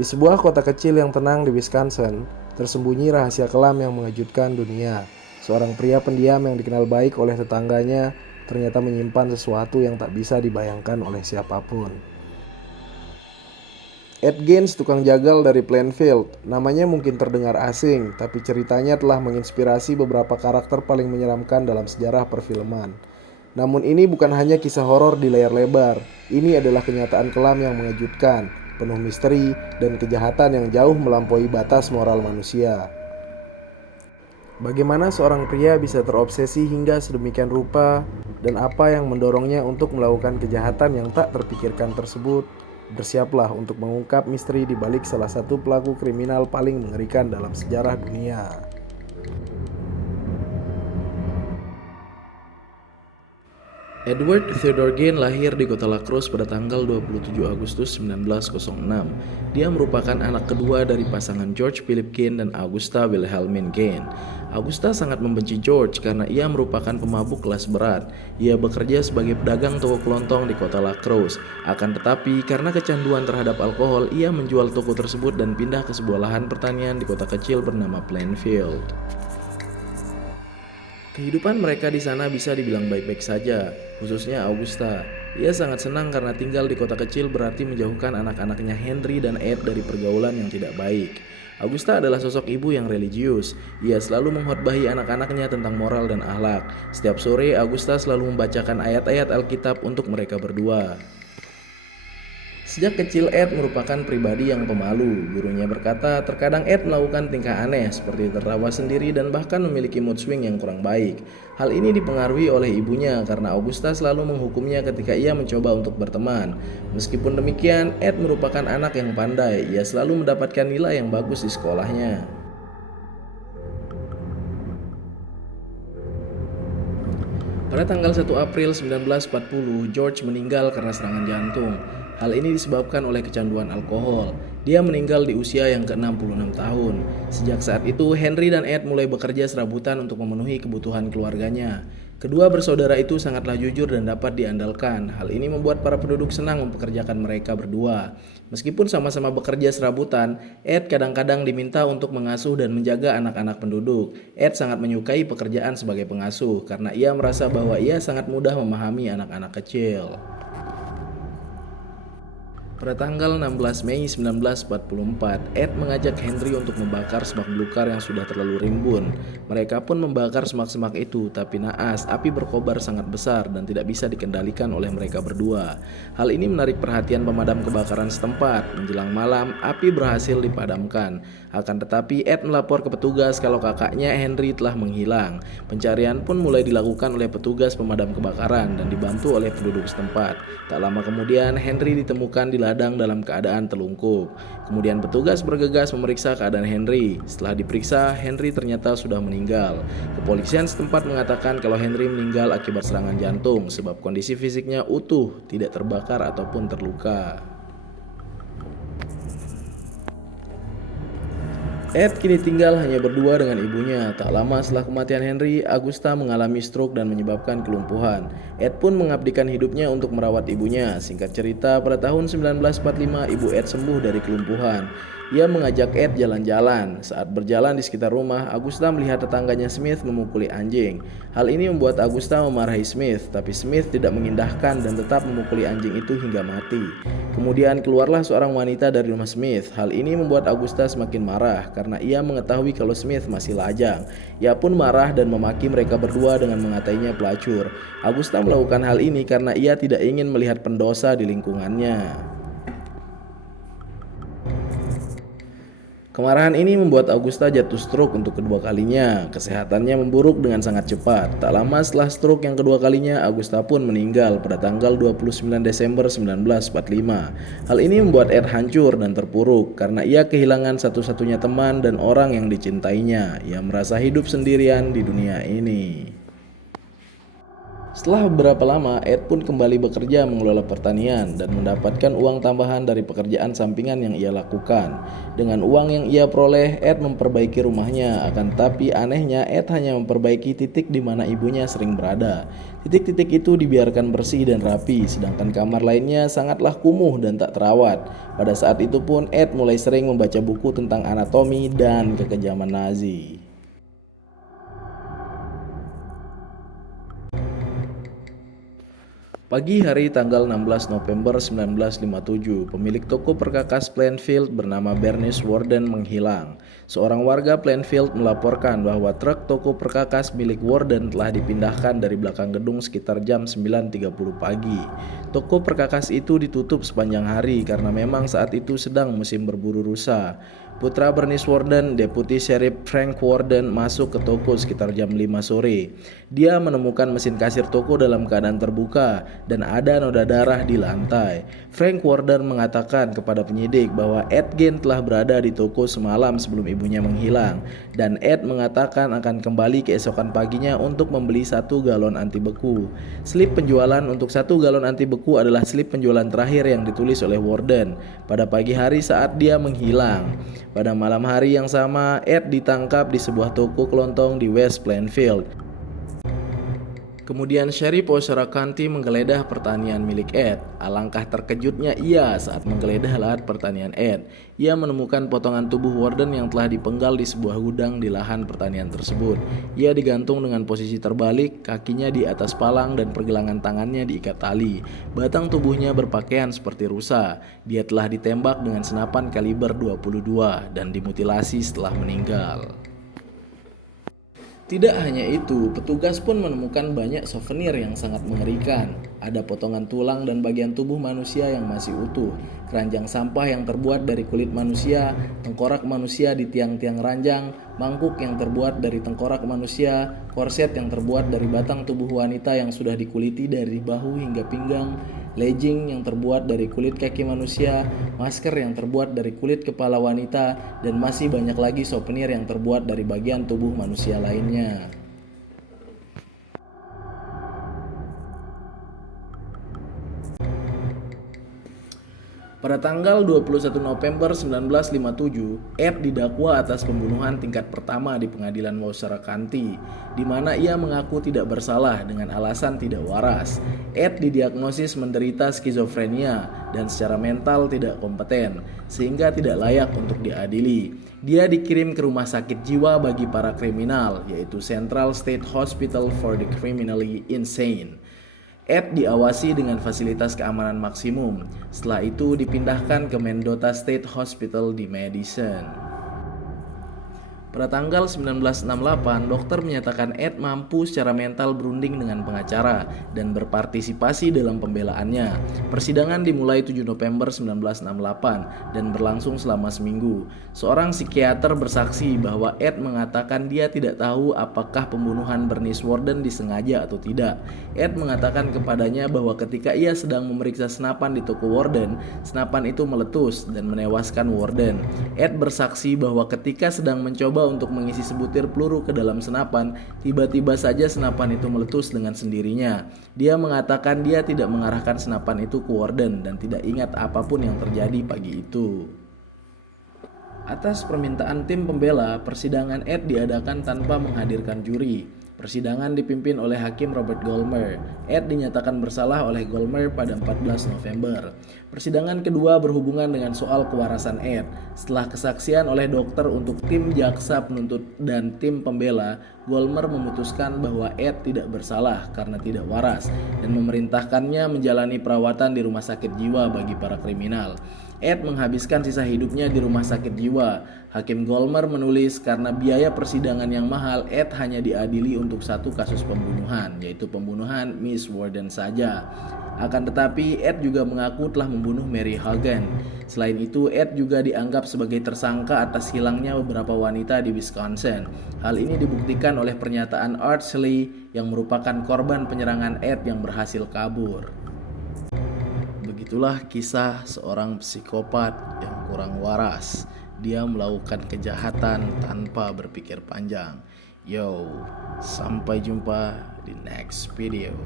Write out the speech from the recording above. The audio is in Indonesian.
Di sebuah kota kecil yang tenang di Wisconsin, tersembunyi rahasia kelam yang mengejutkan dunia. Seorang pria pendiam yang dikenal baik oleh tetangganya ternyata menyimpan sesuatu yang tak bisa dibayangkan oleh siapapun. Ed Gaines, tukang jagal dari Plainfield. Namanya mungkin terdengar asing, tapi ceritanya telah menginspirasi beberapa karakter paling menyeramkan dalam sejarah perfilman. Namun ini bukan hanya kisah horor di layar lebar. Ini adalah kenyataan kelam yang mengejutkan, penuh misteri dan kejahatan yang jauh melampaui batas moral manusia. Bagaimana seorang pria bisa terobsesi hingga sedemikian rupa dan apa yang mendorongnya untuk melakukan kejahatan yang tak terpikirkan tersebut? Bersiaplah untuk mengungkap misteri di balik salah satu pelaku kriminal paling mengerikan dalam sejarah dunia. Edward Theodore Gain lahir di kota La Crosse pada tanggal 27 Agustus 1906. Dia merupakan anak kedua dari pasangan George Philip Gain dan Augusta Wilhelmine Gain. Augusta sangat membenci George karena ia merupakan pemabuk kelas berat. Ia bekerja sebagai pedagang toko kelontong di kota La Crosse. Akan tetapi, karena kecanduan terhadap alkohol, ia menjual toko tersebut dan pindah ke sebuah lahan pertanian di kota kecil bernama Plainfield. Kehidupan mereka di sana bisa dibilang baik-baik saja, khususnya Augusta. Ia sangat senang karena tinggal di kota kecil berarti menjauhkan anak-anaknya Henry dan Ed dari pergaulan yang tidak baik. Augusta adalah sosok ibu yang religius. Ia selalu mengkhotbahi anak-anaknya tentang moral dan akhlak. Setiap sore, Augusta selalu membacakan ayat-ayat Alkitab untuk mereka berdua. Sejak kecil Ed merupakan pribadi yang pemalu. Gurunya berkata terkadang Ed melakukan tingkah aneh seperti tertawa sendiri dan bahkan memiliki mood swing yang kurang baik. Hal ini dipengaruhi oleh ibunya karena Augusta selalu menghukumnya ketika ia mencoba untuk berteman. Meskipun demikian, Ed merupakan anak yang pandai. Ia selalu mendapatkan nilai yang bagus di sekolahnya. Pada tanggal 1 April 1940, George meninggal karena serangan jantung. Hal ini disebabkan oleh kecanduan alkohol. Dia meninggal di usia yang ke-66 tahun. Sejak saat itu, Henry dan Ed mulai bekerja serabutan untuk memenuhi kebutuhan keluarganya. Kedua bersaudara itu sangatlah jujur dan dapat diandalkan. Hal ini membuat para penduduk senang mempekerjakan mereka berdua. Meskipun sama-sama bekerja serabutan, Ed kadang-kadang diminta untuk mengasuh dan menjaga anak-anak penduduk. Ed sangat menyukai pekerjaan sebagai pengasuh karena ia merasa bahwa ia sangat mudah memahami anak-anak kecil. Pada tanggal 16 Mei 1944, Ed mengajak Henry untuk membakar semak belukar yang sudah terlalu rimbun. Mereka pun membakar semak-semak itu, tapi naas, api berkobar sangat besar dan tidak bisa dikendalikan oleh mereka berdua. Hal ini menarik perhatian pemadam kebakaran setempat. Menjelang malam, api berhasil dipadamkan. Akan tetapi, Ed melapor ke petugas kalau kakaknya Henry telah menghilang. Pencarian pun mulai dilakukan oleh petugas pemadam kebakaran dan dibantu oleh penduduk setempat. Tak lama kemudian, Henry ditemukan di ladang dalam keadaan telungkup. Kemudian petugas bergegas memeriksa keadaan Henry. Setelah diperiksa, Henry ternyata sudah meninggal. Kepolisian setempat mengatakan kalau Henry meninggal akibat serangan jantung sebab kondisi fisiknya utuh, tidak terbakar ataupun terluka. Ed kini tinggal hanya berdua dengan ibunya. Tak lama setelah kematian Henry, Augusta mengalami stroke dan menyebabkan kelumpuhan. Ed pun mengabdikan hidupnya untuk merawat ibunya. Singkat cerita, pada tahun 1945 ibu Ed sembuh dari kelumpuhan. Ia mengajak Ed jalan-jalan. Saat berjalan di sekitar rumah, Augusta melihat tetangganya Smith memukuli anjing. Hal ini membuat Augusta memarahi Smith, tapi Smith tidak mengindahkan dan tetap memukuli anjing itu hingga mati. Kemudian keluarlah seorang wanita dari rumah Smith. Hal ini membuat Augusta semakin marah karena ia mengetahui kalau Smith masih lajang. Ia pun marah dan memaki mereka berdua dengan mengatainya pelacur. Augusta melakukan hal ini karena ia tidak ingin melihat pendosa di lingkungannya. Kemarahan ini membuat Augusta jatuh stroke untuk kedua kalinya. Kesehatannya memburuk dengan sangat cepat. Tak lama setelah stroke yang kedua kalinya, Augusta pun meninggal pada tanggal 29 Desember 1945. Hal ini membuat Ed hancur dan terpuruk karena ia kehilangan satu-satunya teman dan orang yang dicintainya. Ia merasa hidup sendirian di dunia ini. Setelah beberapa lama, Ed pun kembali bekerja mengelola pertanian dan mendapatkan uang tambahan dari pekerjaan sampingan yang ia lakukan. Dengan uang yang ia peroleh, Ed memperbaiki rumahnya. Akan tetapi anehnya, Ed hanya memperbaiki titik di mana ibunya sering berada. Titik-titik itu dibiarkan bersih dan rapi, sedangkan kamar lainnya sangatlah kumuh dan tak terawat. Pada saat itu pun, Ed mulai sering membaca buku tentang anatomi dan kekejaman Nazi. Pagi hari tanggal 16 November 1957, pemilik toko perkakas Plainfield bernama Bernice Warden menghilang. Seorang warga Plainfield melaporkan bahwa truk toko perkakas milik Warden telah dipindahkan dari belakang gedung sekitar jam 9.30 pagi. Toko perkakas itu ditutup sepanjang hari karena memang saat itu sedang musim berburu rusa. Putra Bernice Warden, Deputi Sheriff Frank Warden, masuk ke toko sekitar jam 5 sore. Dia menemukan mesin kasir toko dalam keadaan terbuka dan ada noda darah di lantai. Frank Warden mengatakan kepada penyidik bahwa Ed Gein telah berada di toko semalam sebelum ibunya menghilang, dan Ed mengatakan akan kembali keesokan paginya untuk membeli 1 galon anti beku. Slip penjualan untuk 1 galon anti beku adalah slip penjualan terakhir yang ditulis oleh Warden pada pagi hari saat dia menghilang. Pada malam hari yang sama, Ed ditangkap di sebuah toko kelontong di West Plainfield. Kemudian Sheriff Washoe County menggeledah pertanian milik Ed. Alangkah terkejutnya ia saat menggeledah lahan pertanian Ed. Ia menemukan potongan tubuh Warden yang telah dipenggal di sebuah gudang di lahan pertanian tersebut. Ia digantung dengan posisi terbalik, kakinya di atas palang dan pergelangan tangannya diikat tali. Batang tubuhnya berpakaian seperti rusa. Dia telah ditembak dengan senapan kaliber 22 dan dimutilasi setelah meninggal. Tidak hanya itu, petugas pun menemukan banyak souvenir yang sangat mengerikan. Ada potongan tulang dan bagian tubuh manusia yang masih utuh, keranjang sampah yang terbuat dari kulit manusia, tengkorak manusia di tiang-tiang ranjang, mangkuk yang terbuat dari tengkorak manusia, korset yang terbuat dari batang tubuh wanita yang sudah dikuliti dari bahu hingga pinggang, legging yang terbuat dari kulit kaki manusia, masker yang terbuat dari kulit kepala wanita, dan masih banyak lagi souvenir yang terbuat dari bagian tubuh manusia lainnya. Pada tanggal 21 November 1957, Ed didakwa atas pembunuhan tingkat pertama di pengadilan Washoe County, di mana ia mengaku tidak bersalah dengan alasan tidak waras. Ed didiagnosis menderita skizofrenia dan secara mental tidak kompeten, sehingga tidak layak untuk diadili. Dia dikirim ke rumah sakit jiwa bagi para kriminal, yaitu Central State Hospital for the Criminally Insane. Ed diawasi dengan fasilitas keamanan maksimum. Setelah itu dipindahkan ke Mendota State Hospital di Madison. Pada tanggal 1968, dokter menyatakan Ed mampu secara mental berunding dengan pengacara dan berpartisipasi dalam pembelaannya. Persidangan dimulai 7 November 1968 dan berlangsung selama seminggu. Seorang psikiater bersaksi bahwa Ed mengatakan dia tidak tahu apakah pembunuhan Bernice Warden disengaja atau tidak. Ed mengatakan kepadanya bahwa ketika ia sedang memeriksa senapan di toko Warden, senapan itu meletus dan menewaskan Warden. Ed bersaksi bahwa ketika sedang mencoba untuk mengisi sebutir peluru ke dalam senapan, tiba-tiba saja senapan itu meletus dengan sendirinya. Dia mengatakan dia tidak mengarahkan senapan itu ke Warden dan tidak ingat apapun yang terjadi pagi itu. Atas permintaan tim pembela, persidangan Ed diadakan tanpa menghadirkan juri. Persidangan dipimpin oleh Hakim Robert Goldmer. Ed dinyatakan bersalah oleh Goldmer pada 14 November. Persidangan kedua berhubungan dengan soal kewarasan Ed. Setelah kesaksian oleh dokter untuk tim jaksa penuntut dan tim pembela, Goldmer memutuskan bahwa Ed tidak bersalah karena tidak waras dan memerintahkannya menjalani perawatan di rumah sakit jiwa bagi para kriminal. Ed menghabiskan sisa hidupnya di rumah sakit jiwa. Hakim Goldmer menulis karena biaya persidangan yang mahal, Ed hanya diadili untuk satu kasus pembunuhan, yaitu pembunuhan Miss Warden saja. Akan tetapi, Ed juga mengaku telah membunuh Mary Hogan. Selain itu, Ed juga dianggap sebagai tersangka atas hilangnya beberapa wanita di Wisconsin. Hal ini dibuktikan oleh pernyataan Art Shelley yang merupakan korban penyerangan Ed yang berhasil kabur. Begitulah kisah seorang psikopat yang kurang waras. Dia melakukan kejahatan tanpa berpikir panjang. Yo, sampai jumpa di next video.